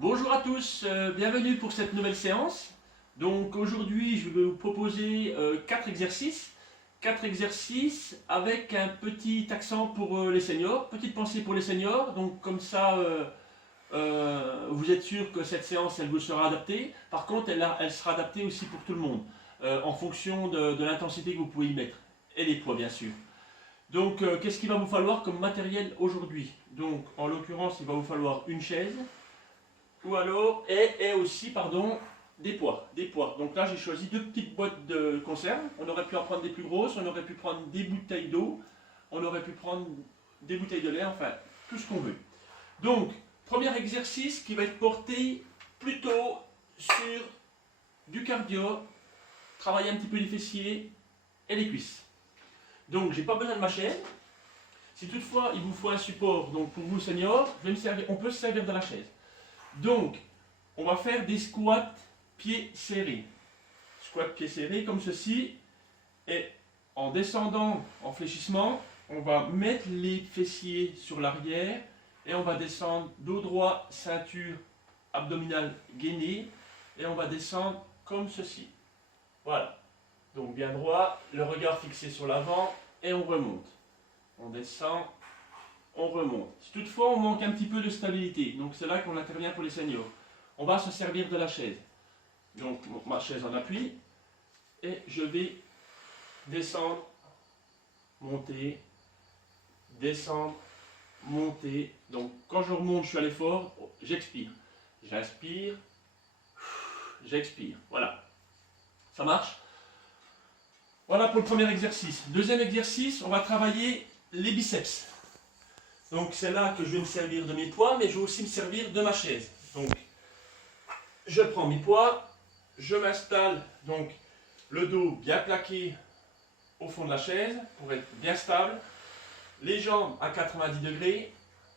Bonjour à tous, bienvenue pour cette nouvelle séance. Donc aujourd'hui je vais vous proposer 4 exercices. 4 exercices avec un petit accent pour les seniors, petite pensée pour les seniors. Donc comme ça vous êtes sûr que cette séance elle vous sera adaptée. Par contre elle sera adaptée aussi pour tout le monde en fonction de l'intensité que vous pouvez y mettre et les poids bien sûr. Donc qu'est-ce qu'il va vous falloir comme matériel aujourd'hui? Donc en l'occurrence il va vous falloir une chaise. Ou alors, et aussi, pardon, des poids. Donc là, j'ai choisi 2 petites boîtes de conserve. On aurait pu en prendre des plus grosses, on aurait pu prendre des bouteilles d'eau, on aurait pu prendre des bouteilles de lait, enfin, tout ce qu'on veut. Donc, premier exercice qui va être porté plutôt sur du cardio, travailler un petit peu les fessiers et les cuisses. Donc, j'ai pas besoin de ma chaise. Si toutefois, il vous faut un support, donc pour vous seniors, on peut se servir de la chaise. Donc, on va faire des squats pieds serrés. Squat pieds serrés comme ceci. Et en descendant en fléchissement, on va mettre les fessiers sur l'arrière. Et on va descendre dos droit, ceinture abdominale gainée. Et on va descendre comme ceci. Voilà. Donc bien droit, le regard fixé sur l'avant. Et on remonte. On descend. On remonte. Si toutefois on manque un petit peu de stabilité, donc c'est là qu'on intervient pour les seniors. On va se servir de la chaise. Donc ma chaise en appui, et je vais descendre, monter, descendre, monter. Donc quand je remonte, je suis à l'effort, j'expire. J'inspire, j'expire. Voilà. Ça marche? Voilà pour le premier exercice. Deuxième exercice, on va travailler les biceps. Donc c'est là que je vais me servir de mes poids, mais je vais aussi me servir de ma chaise. Donc je prends mes poids, je m'installe, donc le dos bien plaqué au fond de la chaise pour être bien stable. Les jambes à 90 degrés,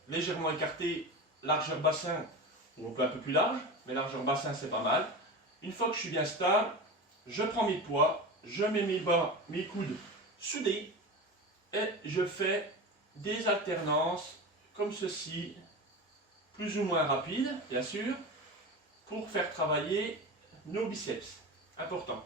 légèrement écartées, largeur bassin, ou on peut un peu plus large, mais largeur bassin c'est pas mal. Une fois que je suis bien stable, je prends mes poids, je mets mes coudes soudés et je fais des alternances comme ceci, plus ou moins rapides, bien sûr, pour faire travailler nos biceps. Important.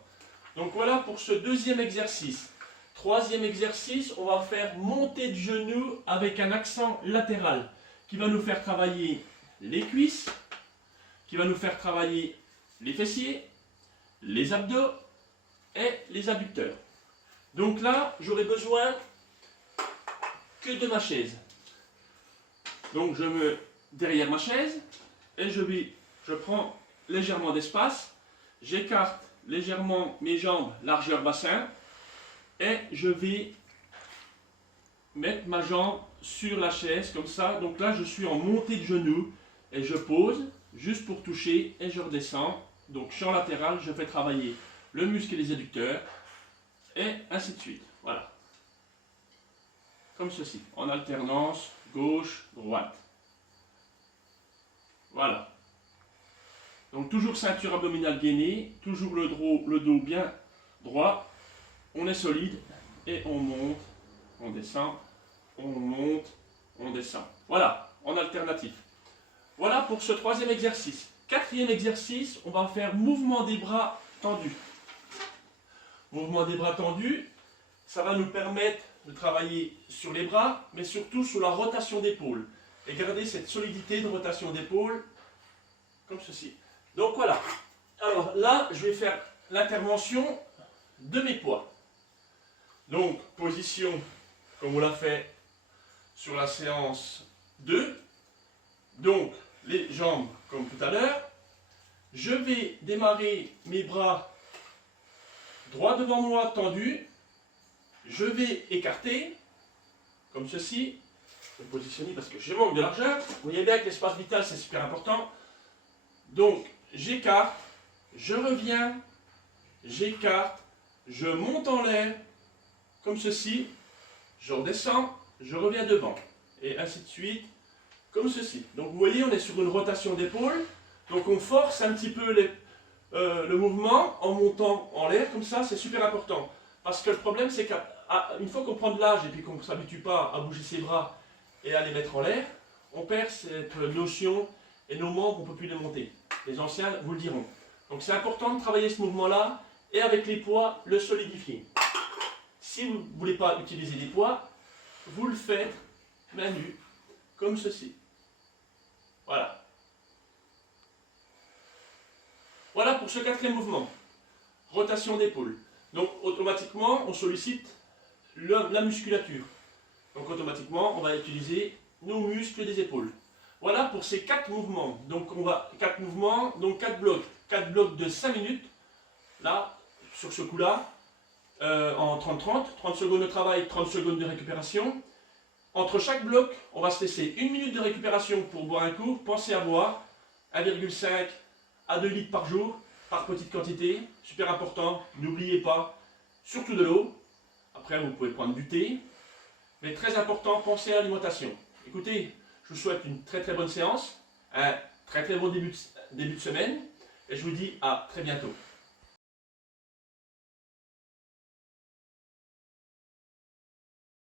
Donc voilà pour ce deuxième exercice. Troisième exercice, on va faire montée de genoux avec un accent latéral qui va nous faire travailler les cuisses, qui va nous faire travailler les fessiers, les abdos et les adducteurs. Donc là, j'aurai besoin que de ma chaise. Donc je me derrière ma chaise et je prends légèrement d'espace, j'écarte légèrement mes jambes largeur bassin et je vais mettre ma jambe sur la chaise comme ça. Donc là je suis en montée de genoux et je pose juste pour toucher et je redescends. Donc champ latéral, je fais travailler le muscle et les adducteurs et ainsi de suite. Voilà. Comme ceci, en alternance, gauche, droite. Voilà. Donc toujours ceinture abdominale gainée, toujours le dos bien droit. On est solide et on monte, on descend, on monte, on descend. Voilà, en alternatif. Voilà pour ce troisième exercice. Quatrième exercice, on va faire mouvement des bras tendus. Mouvement des bras tendus, ça va nous permettre de travailler sur les bras, mais surtout sur la rotation d'épaule. Et garder cette solidité de rotation d'épaule, comme ceci. Donc voilà. Alors là, je vais faire l'intervention de mes poids. Donc, position, comme on l'a fait sur la séance 2. Donc, les jambes, comme tout à l'heure. Je vais démarrer mes bras droit devant moi, tendus. Je vais écarter, comme ceci. Je vais me positionner parce que je manque de largeur. Vous voyez bien que l'espace vital, c'est super important. Donc, j'écarte, je reviens, j'écarte, je monte en l'air, comme ceci. Je redescends, je reviens devant. Et ainsi de suite, comme ceci. Donc, vous voyez, on est sur une rotation d'épaule. Donc, on force un petit peu le mouvement en montant en l'air, comme ça, c'est super important. Parce que le problème, c'est qu'une fois qu'on prend de l'âge et puis qu'on ne s'habitue pas à bouger ses bras et à les mettre en l'air, on perd cette notion et nos membres, on ne peut plus les monter. Les anciens vous le diront. Donc c'est important de travailler ce mouvement-là et avec les poids, le solidifier. Si vous ne voulez pas utiliser des poids, vous le faites main nue, comme ceci. Voilà. Voilà pour ce quatrième mouvement. Rotation d'épaule. Donc automatiquement, on sollicite la musculature. Donc automatiquement, on va utiliser nos muscles des épaules. Voilà pour ces 4 mouvements. Donc on va 4 mouvements, donc 4 blocs. 4 blocs de 5 minutes. Là, sur ce coup-là, en 30-30. 30 secondes de travail, 30 secondes de récupération. Entre chaque bloc, on va se laisser 1 minute de récupération pour boire un coup. Pensez à boire 1,5 à 2 litres par jour, par petite quantité. Super important, n'oubliez pas, surtout de l'eau. Après, vous pouvez prendre du thé. Mais très important, pensez à l'alimentation. Écoutez, je vous souhaite une très bonne séance, un très bon début de semaine, et je vous dis à très bientôt.